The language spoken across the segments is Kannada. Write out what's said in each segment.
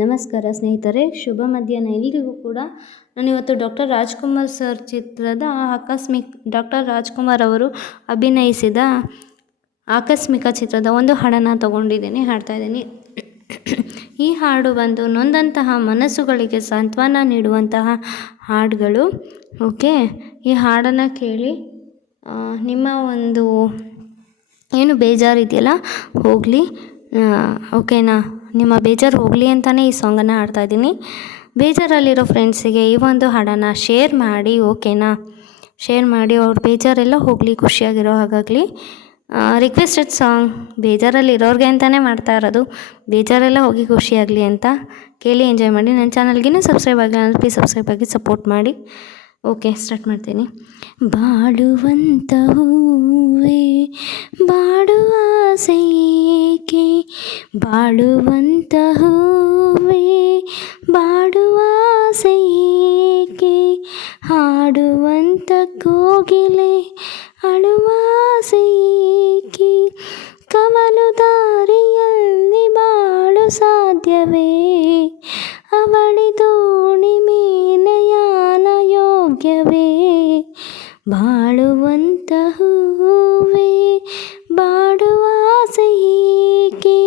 ನಮಸ್ಕಾರ ಸ್ನೇಹಿತರೆ, ಶುಭ ಮಧ್ಯಾಹ್ನ ಎಲ್ರಿಗೂ ಕೂಡ. ನಾನಿವತ್ತು ಡಾಕ್ಟರ್ ರಾಜ್ಕುಮಾರ್ ಸರ್ ಚಿತ್ರದ ಡಾಕ್ಟರ್ ರಾಜ್ಕುಮಾರ್ ಅವರು ಅಭಿನಯಿಸಿದ ಆಕಸ್ಮಿಕ ಚಿತ್ರದ ಒಂದು ಹಾಡನ್ನು ತಗೊಂಡಿದ್ದೀನಿ, ಹಾಡ್ತಾಯಿದ್ದೀನಿ. ಈ ಹಾಡು ಬಂದು ನೊಂದಂತಹ ಮನಸ್ಸುಗಳಿಗೆ ಸಾಂತ್ವನ ನೀಡುವಂತಹ ಹಾಡುಗಳು. ಓಕೆ, ಈ ಹಾಡನ್ನು ಕೇಳಿ ನಿಮ್ಮ ಒಂದು ಏನು ಬೇಜಾರಿದೆಯಲ್ಲ ಹೋಗಲಿ, ಓಕೆನಾ? ನಿಮ್ಮ ಬೇಜಾರು ಹೋಗಲಿ ಅಂತಲೇ ಈ ಸಾಂಗನ್ನು ಹಾಡ್ತಾಯಿದ್ದೀನಿ. ಬೇಜಾರಲ್ಲಿರೋ ಫ್ರೆಂಡ್ಸಿಗೆ ಈ ಒಂದು ಹಾಡನ್ನು ಶೇರ್ ಮಾಡಿ, ಓಕೆನಾ? ಶೇರ್ ಮಾಡಿ, ಅವ್ರ ಬೇಜಾರೆಲ್ಲ ಹೋಗಲಿ, ಖುಷಿಯಾಗಿರೋ ಹಾಗಾಗಲಿ. ರಿಕ್ವೆಸ್ಟೆಡ್ ಸಾಂಗ್, ಬೇಜಾರಲ್ಲಿರೋರಿಗೆ ಅಂತಲೇ ಮಾಡ್ತಾ ಇರೋದು, ಬೇಜಾರೆಲ್ಲ ಹೋಗಿ ಖುಷಿಯಾಗಲಿ ಅಂತ. ಕೇಳಿ ಎಂಜಾಯ್ ಮಾಡಿ. ನನ್ನ ಚಾನಲ್ಗಿನ್ನೂ ಸಬ್ಸ್ಕ್ರೈಬ್ ಆಗಿಲ್ಲ ಅಂದರೆ ಪ್ಲೀಸ್ ಸಬ್ಸ್ಕ್ರೈಬ್ ಆಗಿ ಸಪೋರ್ಟ್ ಮಾಡಿ. ಓಕೆ, ಸ್ಟಾರ್ಟ್ ಮಾಡ್ತೀನಿ. ಬಾಡುವಂತ ಹೂವೇ ಬಾಡುವ ಆಸೆಯೇಕೆ, ಬಾಳುವಂತ ಹೂವೇ ಬಾಡುವ ಆಸೆಯೇಕೆ, ಹಾಡುವಂತ ಕೋಗಿಲೆ ಅಳುವ ಆಸೆಯೇಕೆ, ಕವಲು ದಾರಿಯಲ್ಲಿ ಬಾಳು ಸಾಧ್ಯವೇ, ಅವಳಿ ದೋಣಿ ಮೇಲೆ ಯಾನ ಯೋಗ್ಯವೇ, ಬಾಳುವಂತ ಹೂವೇ ಬಾಡುವ ಆಸೆಯೇಕೆ,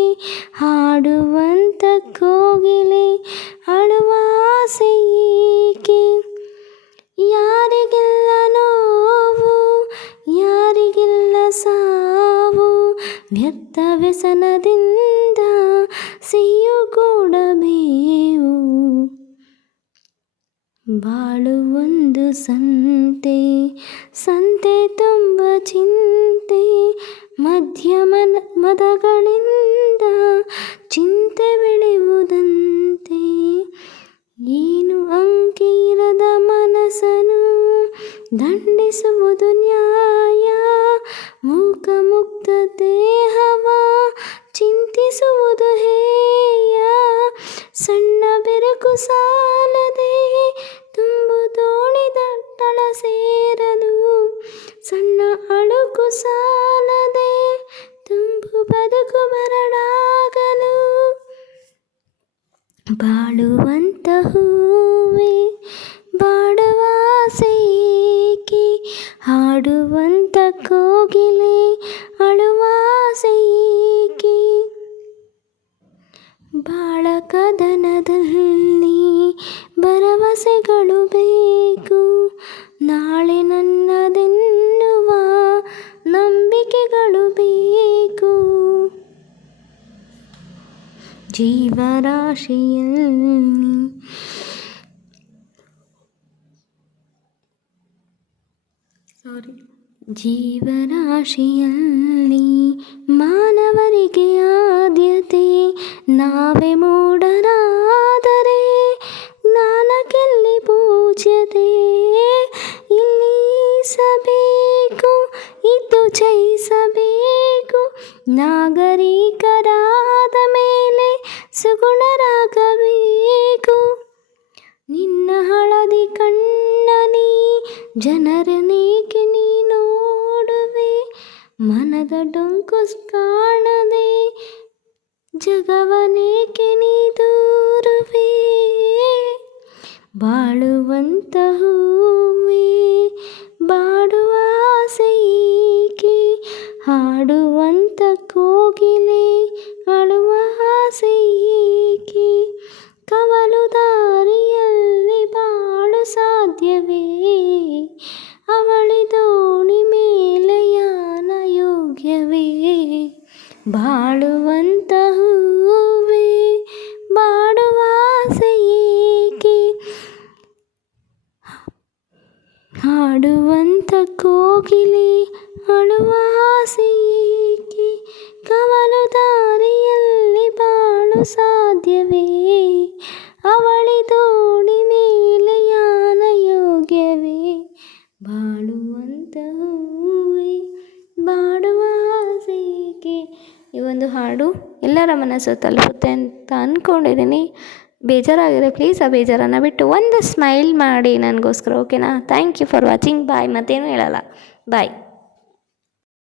ಹಾಡುವಂತ ಕೋಗಿಲೆ ಅಳುವ ಆಸೆಯೇಕೆ, ಯಾರಿಗಿಲ್ಲ ನೋವು ಯಾರಿಗಿಲ್ಲ ಸಾವು, ವ್ಯರ್ಥ ವ್ಯಸನದಿಂದ ಸಿಹಿಯು ಕೂಡಬೇವು, ಬಾಳು ಒಂದು ಸಂತೆ ಸಂತೆ ತುಂಬ ಚಿಂತೆ, ಮದಗಳಿಂದ ಚಿಂತೆ ಬೆಳೆಯುವುದಂತೆ, ಏನು ಅಂಕಿ ಇರದ ಮನಸ್ಸನ್ನು ದಂಡಿಸುವುದು ನ್ಯಾಯ, ಮೂಕ ಮುಕ್ತ ದೇಹವ ಚಿಂತಿಸುವುದು ಹೇಯ, ಸಣ್ಣ ಬೆರಕು ಸಾಲದೆ ತುಂಬು ದೋಣಿ ದಟ್ಟಳ ಸೇರಲು, ಸಣ್ಣ ಅಳುಕು ಸಾಲದೆ ತುಂಬು ಬದುಕು ಬರಡಾಗಲು, ಬಾಳುವಂತ ಹೂವೇ ಬಾಡುವ ಆಸೆಯೇಕೆ, ಹಾಡುವಂತ ಕೋಗಿಲೆ ಅಳುವ ಆಸೆಯೇಕೆ, ಬಾಳ ಕದನದಲ್ಲಿ ಭರವಸೆಗಳು ಬೇಕು, ನಾಳೆ ನನ್ನದೆನ್ನುವ ನಂಬಿಕೆಗಳು ಬೇಕು, ಜೀವರಾಶಿಯಲ್ಲಿ ಮಾನವರಿಗೆ ಆದ್ಯತೆ, ನಾವೇ ಮೂಢರಾದರೆ ಜ್ಞಾನಕ್ಕೆಲ್ಲಿ ಪೂಜ್ಯತೆ, ಇಲ್ಲಿ ಸಬೇಕು ಇದು ಜಯಿಸಬೇಕು, ನಾಗರಿಕರಾದ ಮೇಲೆ ಸುಗುಣರಾಗಬೇಕು, ನಿನ್ನ ಹಳದಿ ಕಣ್ಣನಿ ಜನರನೇಕೆ ನೀ ನೋಡುವೆ, ಮನದ ಡೊಂಕು ಕಾಣದೆ ಜಗವನೇಕೆ ನೀ ದೂರುವೆ, ಬಾಳುವಂತ ಹೂವೇ ಬಾಡುವ ಆಸೆಯೇಕೆ, ಹಾಡುವಂತ ಕೋಗಿಲೆ ಅಳುವ ಆಸೆಯೇಕೆ, ಕವಲು ದಾರಿಯಲ್ಲಿ ಬಾಳು ಸಾಧ್ಯವೇ, ಅವಳಿ ದೋಣಿ ಮೇಲೆ ಯಾನ ಯೋಗ್ಯವೇ, ಬಾಳುವಂತ ಹೂವೇ ಬಾಡುವ ಆಸೆಯೇಕೆ, ಹಾಡುವಂತ ಕೋಗಿಲೆ ಅಳುವ ಆಸೆಯೇಕೆ, ಕವಲು ದಾರಿಯಲ್ಲಿ ಬಾಳು ಸಾಧ್ಯವೇ, ಅವಳಿ ದೋಣಿ ಮೇಲೆ ಯಾನ ಯೋಗ್ಯವೇ, ಬಾಳುವಂತ ಹೂವೇ ಬಾಡುವ ಆಸೆಯೇಕೆ. ಈ ಒಂದು ಹಾಡು ಎಲ್ಲರ ಮನಸ್ಸು ತಲುಪುತ್ತೆ ಅಂತ ಅಂದ್ಕೊಂಡಿದ್ದೀನಿ. ಬೇಜಾರಾಗಿದ್ರೆ ಪ್ಲೀಸ್ ಆ ಬೇಜಾರನ್ನು ಬಿಟ್ಟು ಒಂದು ಸ್ಮೈಲ್ ಮಾಡಿ ನನಗೋಸ್ಕರ, ಓಕೆನಾ? Thank you for watching. Bye. ಮತ್ತೇನು ಹೇಳಲ್ಲ, ಬಾಯ್.